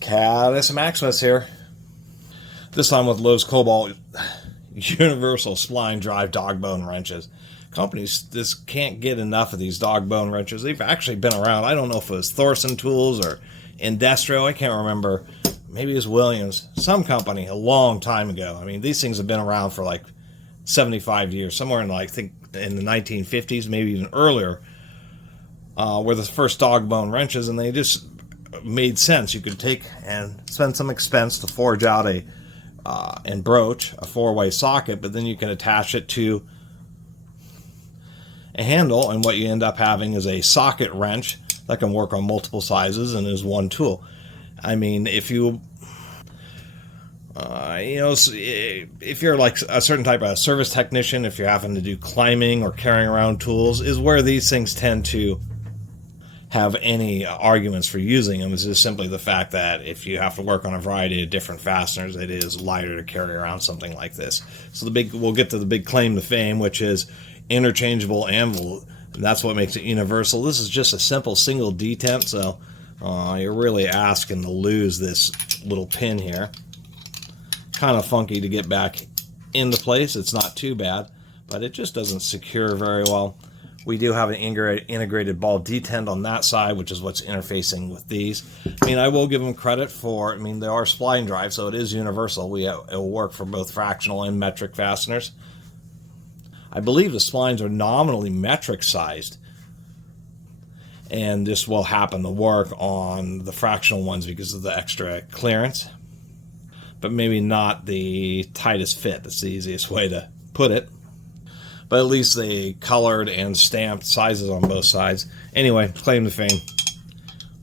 Catus Maximus here. This time with Lowe's Kobalt universal spline drive dog bone wrenches. Companies just can't get enough of these dog bone wrenches. They've actually been around. I don't know if it was Thorson Tools or Industrial. I can't remember. Maybe it was Williams. Some company a long time ago. I mean, these things have been around for like 75 years. Somewhere in like, I think in the 1950s, maybe even earlier, were the first dog bone wrenches, and they just made sense. You could take and spend some expense to forge out and broach a four-way socket, but then you can attach it to a handle, and what you end up having is a socket wrench that can work on multiple sizes and is one tool. I mean, if you if you're like a certain type of service technician, if you're having to do climbing or carrying around tools, is where these things tend to have any arguments for using them. Is just simply the fact that if you have to work on a variety of different fasteners, it is lighter to carry around something like this. So we'll get to the big claim to fame, which is interchangeable anvil, and that's what makes it universal. This is just a simple single detent, so you're really asking to lose this little pin here. Kind of funky to get back into place. It's not too bad, but it just doesn't secure very well. We do have an integrated ball detent on that side, which is what's interfacing with these. I mean, I will give them credit for, they are spline drive, so it is universal. It will work for both fractional and metric fasteners. I believe the splines are nominally metric sized, and this will happen to work on the fractional ones because of the extra clearance, but maybe not the tightest fit. That's the easiest way to put it. But at least they colored and stamped sizes on both sides. Anyway, claim to fame.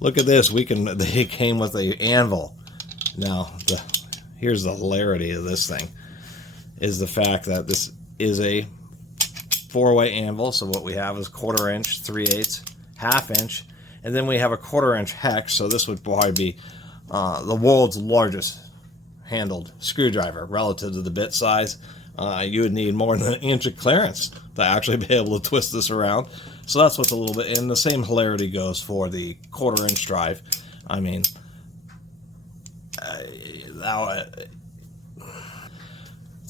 Look at this. They came with a anvil. Now, here's the hilarity of this thing, is the fact that this is a four-way anvil. So what we have is 1/4 inch, 3/8, 1/2 inch, and then we have a 1/4 inch hex. So this would probably be the world's largest handled screwdriver relative to the bit size. You would need more than an inch of clearance to actually be able to twist this around. So that's what's a little bit, and the same hilarity goes for the 1/4 inch drive. I mean, the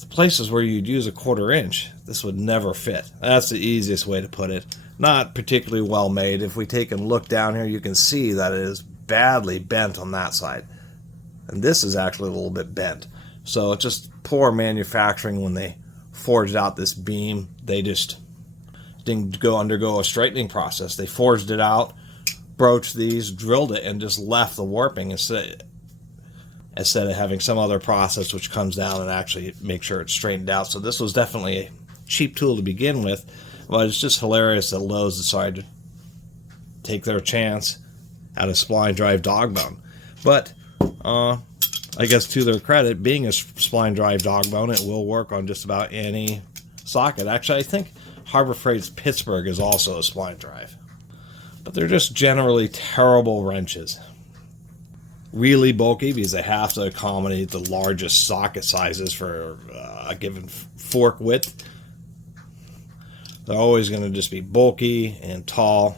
places where you'd use a 1/4 inch, this would never fit. That's the easiest way to put it. Not particularly well made. If we take and look down here, you can see that it is badly bent on that side. And this is actually a little bit bent. So it's just poor manufacturing. When they forged out this beam, they just didn't undergo a straightening process. They forged it out, broached these, drilled it, and just left the warping instead of having some other process which comes down and actually make sure it's straightened out. So this was definitely a cheap tool to begin with, but it's just hilarious that Lowe's decided to take their chance at a spline drive dog bone. But I guess to their credit, being a spline drive dog bone, it will work on just about any socket. Actually, I think Harbor Freight's Pittsburgh is also a spline drive. But they're just generally terrible wrenches. Really bulky because they have to accommodate the largest socket sizes for a given fork width. They're always going to just be bulky and tall,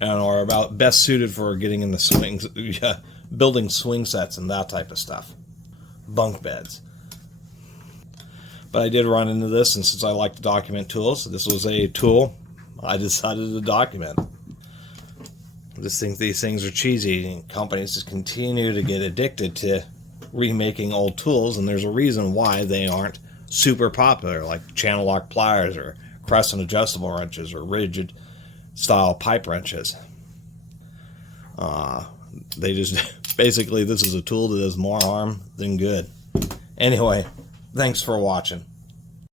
and are about best suited for getting in the swings. Building swing sets and that type of stuff. Bunk beds. But I did run into this, and since I like to document tools, this was a tool I decided to document. I just think these things are cheesy, and companies just continue to get addicted to remaking old tools, and there's a reason why they aren't super popular, like channel lock pliers or crescent adjustable wrenches or rigid style pipe wrenches. They just basically, this is a tool that does more harm than good. Anyway, thanks for watching.